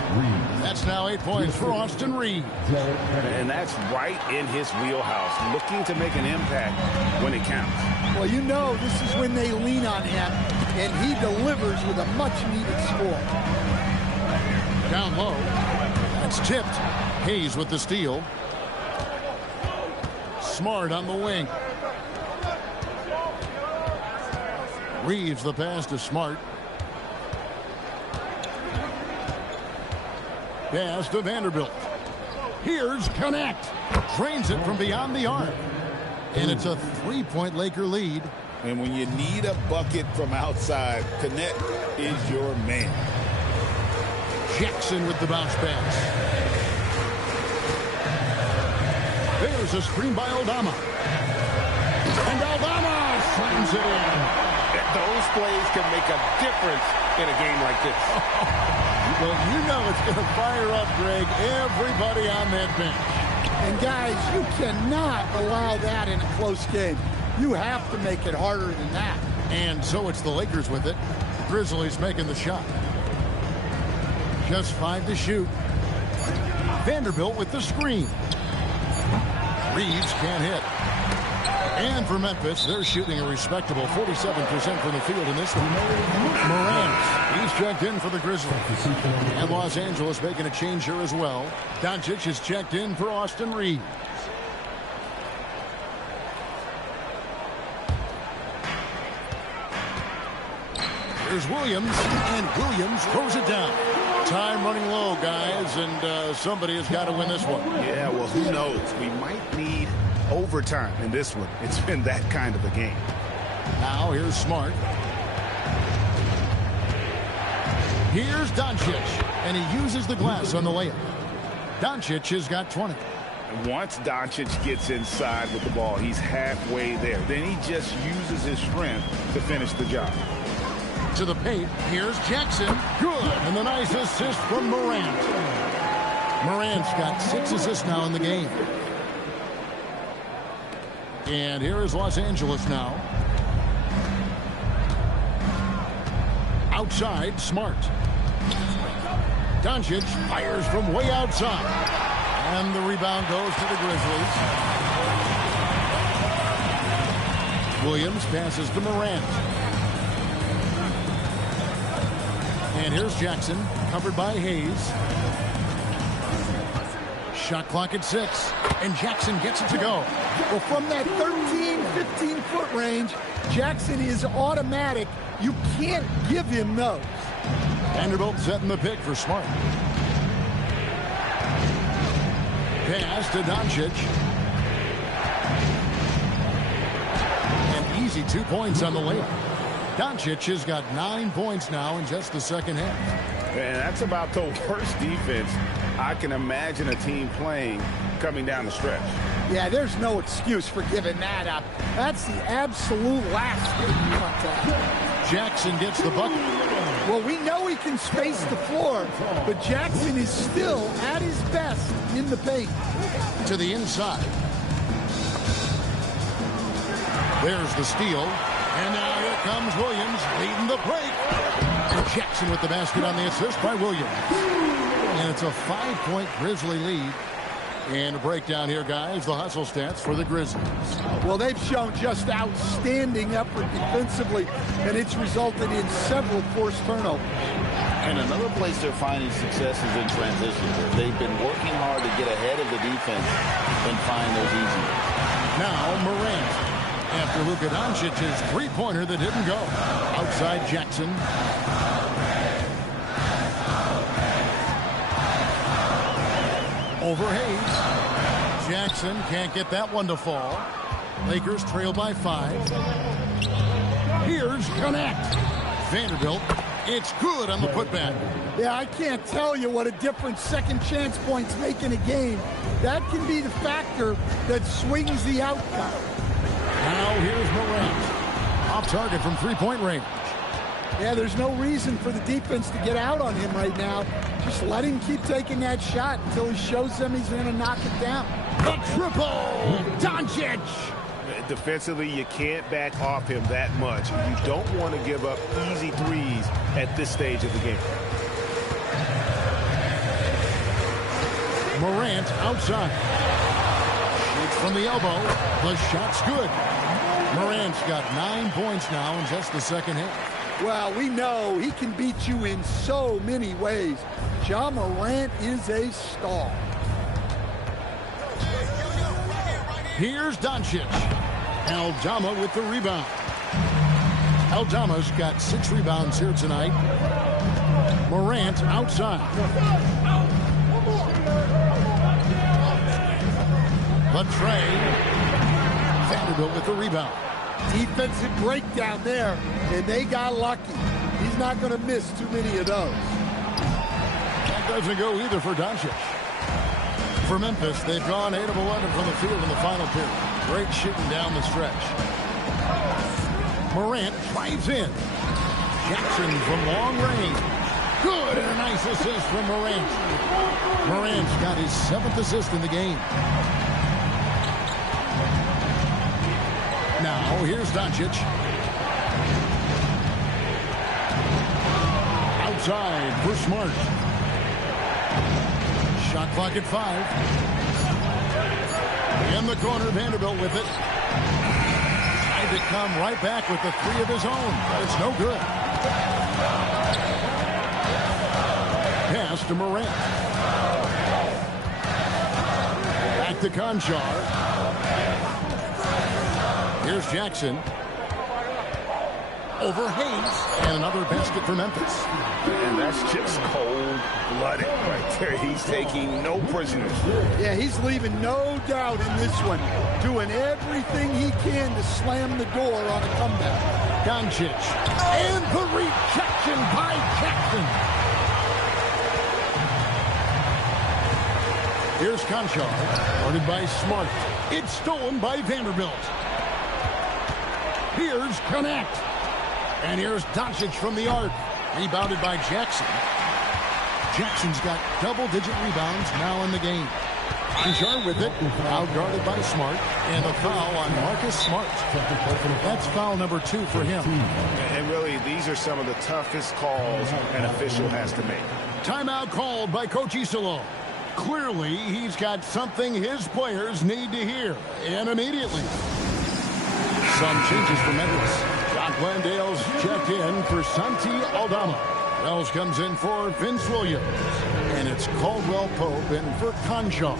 That's now 8 points for Austin Reeves. And that's right in his wheelhouse, looking to make an impact when it counts. Well, you know this is when they lean on him, and he delivers with a much-needed score. Down low. That's tipped. Hayes with the steal. Smart on the wing. Reeves the pass to Smart. Pass to Vanderbilt. Here's Connect. Drains it from beyond the arc. And it's a 3-point Laker lead. And when you need a bucket from outside, Connect is your man. Jackson with the bounce pass. There's a screen by Aldama. And Aldama slams it in. Those plays can make a difference in a game like this. Well, you know it's going to fire up, Greg, everybody on that bench. And, guys, you cannot allow that in a close game. You have to make it harder than that. And so it's the Lakers with it. Grizzlies making the shot. Just 5 to shoot. Vanderbilt with the screen. Reeves can't hit. And for Memphis, they're shooting a respectable 47% from the field in this one. Morant, he's checked in for the Grizzlies. And Los Angeles making a change here as well. Doncic is checked in for Austin Reeves. Here's Williams, and Williams throws it down. Time running low, guys, and somebody has got to win this one. Yeah, well, who knows? We might need overtime in this one. It's been that kind of a game. Now here's Smart. Here's Doncic, and he uses the glass on the layup. Doncic has got 20. Once Doncic gets inside with the ball, he's halfway there. Then he just uses his strength to finish the job. To the paint, here's Jackson. Good, and the nice assist from Morant. Morant's got 6 assists now in the game. And here is Los Angeles now. Outside, Smart. Doncic fires from way outside. And the rebound goes to the Grizzlies. Williams passes to Morant. And here's Jackson, covered by Hayes. Shot clock at 6, and Jackson gets it to go. Well, from that 13, 15-foot range, Jackson is automatic. You can't give him those. Vanderbilt setting the pick for Smart. Pass to Doncic. An easy 2 points on the layup. Doncic has got 9 points now in just the second half. And that's about the worst defense I can imagine a team playing coming down the stretch. Yeah, there's no excuse for giving that up. That's the absolute last thing you want to have. Jackson gets the bucket. Well, we know he can space the floor, but Jackson is still at his best in the paint. To the inside. There's the steal. And now here comes Williams leading the break. And Jackson with the basket on the assist by Williams. And it's a 5-point Grizzly lead. And a breakdown here, guys, the hustle stats for the Grizzlies. Well, they've shown just outstanding effort defensively, and it's resulted in several forced turnovers. And another place they're finding success is in transition. They've been working hard to get ahead of the defense and find those easy. Now Morant. After Luka Doncic's three-pointer that didn't go. Outside Jackson. Over Hayes. Jackson can't get that one to fall. Lakers trail by 5. Here's Connect. Vanderbilt. It's good on the putback. Yeah, I can't tell you what a difference second chance points make in a game. That can be the factor that swings the outcome. Now here's Morant. Off target from three-point range. Yeah, there's no reason for the defense to get out on him right now. Just let him keep taking that shot until he shows them he's going to knock it down. The triple! Doncic! Defensively, you can't back off him that much. You don't want to give up easy threes at this stage of the game. Morant outside. Shoots from the elbow. The shot's good. Morant's got 9 points now in just the second half. Well, we know he can beat you in so many ways. Ja Morant is a star. Here's Doncic. Aldama with the rebound. Aldama's got 6 rebounds here tonight. Morant outside. The tray. Vanderbilt with the rebound. Defensive breakdown there, and they got lucky. He's not going to miss too many of those. That doesn't go either for Doncic. For Memphis, they've gone 8 of 11 from the field in the final period. Great shooting down the stretch. Morant drives in. Jackson from long range. Good, and a nice assist from Morant. Morant's got his 7th assist in the game. Now, here's Doncic. Outside for Smart. Shot clock at 5. In the corner, Vanderbilt with it. Tried to come right back with the 3 of his own, but it's no good. Pass to Morant. Back to Conchar. Here's Jackson. Over Hayes. And another basket for Memphis. And that's just cold-blooded right there. He's taking no prisoners. Yeah, he's leaving no doubt in this one. Doing everything he can to slam the door on a comeback. Doncic. And the rejection by Jackson. Here's Conchar. Guarded by Smart. It's stolen by Vanderbilt. Here's Connect. And here's Doncic from the arc. Rebounded by Jackson. Jackson's got double-digit rebounds now in the game. Conchar with it. Out guarded by Smart. And a foul on Marcus Smart. That's foul number 2 for him. And really, these are some of the toughest calls an official has to make. Timeout called by Coach Isolo. Clearly, he's got something his players need to hear. And immediately. Some changes for Memphis. John Glendale's checked in for Santi Aldama. Wells comes in for Vince Williams. And it's Caldwell Pope in for Conchar.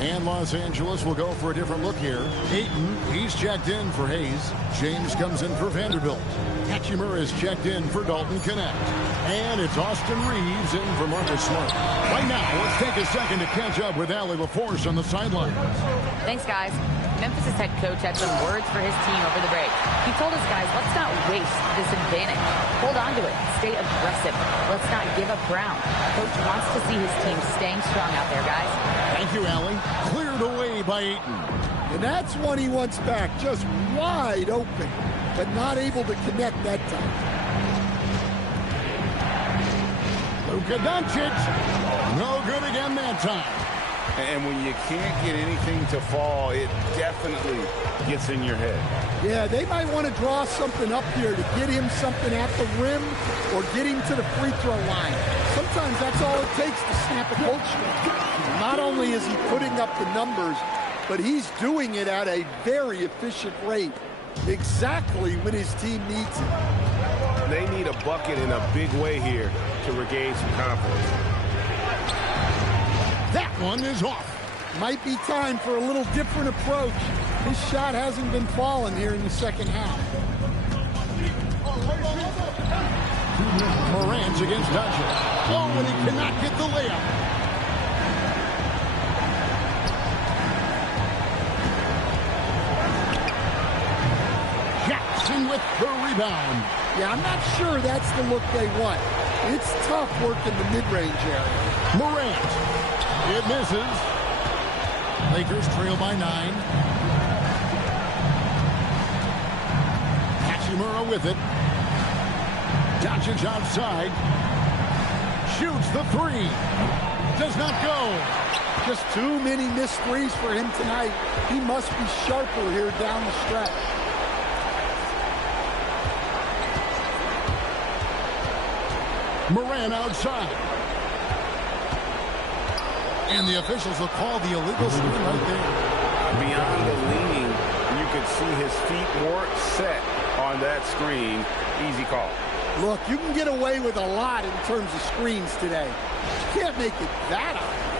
And Los Angeles will go for a different look here. Ayton, he's checked in for Hayes. James comes in for Vanderbilt. Hachimura is checked in for Dalton Connect. And it's Austin Reeves in for Marcus Smart. Right now, let's take a second to catch up with Allie LaForce on the sideline. Thanks, guys. Memphis' head coach had some words for his team over the break. He told us, guys, let's not waste this advantage. Hold on to it. Stay aggressive. Let's not give up ground. Coach wants to see his team staying strong out there, guys. Thank you, Allie. Cleared away by Ayton. And that's one he wants back. Just wide open, but not able to connect that time. Luka Doncic. No good again that time. And when you can't get anything to fall, it definitely gets in your head. Yeah, they might want to draw something up here to get him something at the rim or get him to the free throw line. Sometimes that's all it takes to snap a coach switch. Not only is he putting up the numbers, but he's doing it at a very efficient rate, exactly when his team needs it. They need a bucket in a big way here to regain some confidence. That one is off. Might be time for a little different approach. His shot hasn't been falling here in the second half. Morant against Doncic. Oh, and he cannot get the layup. Jackson with the rebound. Yeah, I'm not sure that's the look they want. It's tough working the mid-range area. Morant. It misses. Lakers trail by 9. Hachimura with it. Doncic outside. Shoots the 3. Does not go. Just too many missed threes for him tonight. He must be sharper here down the stretch. Moran outside. And the officials will call the illegal screen right there. Beyond the leaning, you could see his feet weren't set on that screen. Easy call. Look, you can get away with a lot in terms of screens today. You can't make it that obvious.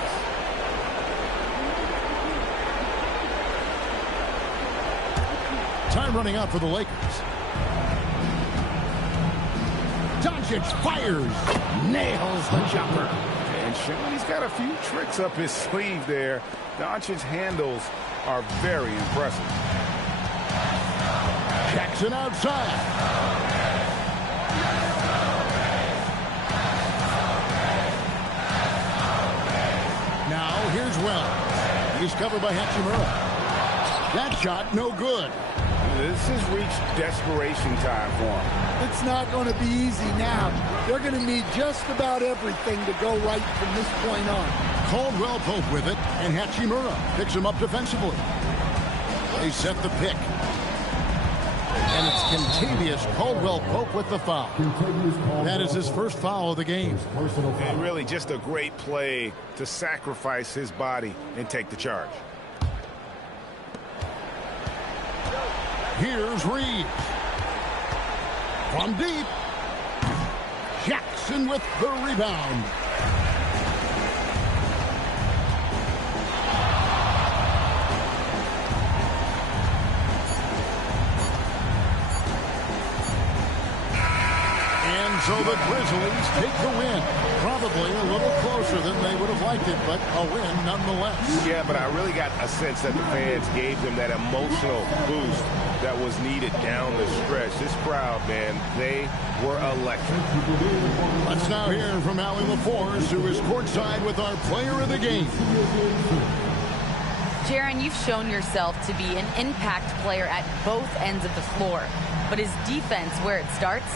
Time running out for the Lakers. Doncic fires. Nails the jumper. And Sean, he's got a few tricks up his sleeve there. Doncic's handles are very impressive. Jackson outside. Now here's Wells. He's covered by Hachimura. That shot no good. This has reached desperation time for him. It's not going to be easy now. They're going to need just about everything to go right from this point on. Caldwell Pope with it, and Hachimura picks him up defensively. They set the pick. And it's Kentavious Caldwell Pope with the foul. That is his first foul of the game. And really just a great play to sacrifice his body and take the charge. Here's Reeves. From deep. Jackson with the rebound. And so the Grizzlies take the win. Probably a little closer than they would have liked it, but a win nonetheless. Yeah, but I really got a sense that the fans gave them that emotional boost that was needed down the stretch. This crowd, man, they were electric. Let's now hear from Allie LaForce, who is courtside with our player of the game. Jaren, you've shown yourself to be an impact player at both ends of the floor. But is defense where it starts?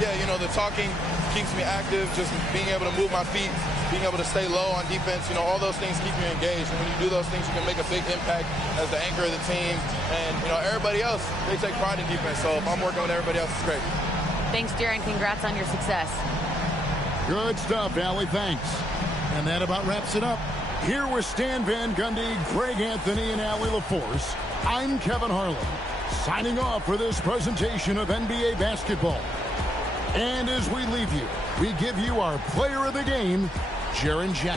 Yeah, you know, the talking keeps me active, just being able to move my feet, being able to stay low on defense, you know, all those things keep you engaged. And when you do those things, you can make a big impact as the anchor of the team. And, you know, everybody else, they take pride in defense. So if I'm working with everybody else, it's great. Thanks, Jaren. Congrats on your success. Good stuff, Allie. Thanks. And that about wraps it up. Here with Stan Van Gundy, Greg Anthony, and Allie LaForce, I'm Kevin Harlan, signing off for this presentation of NBA basketball. And as we leave you, we give you our player of the game, Jaren Jackson.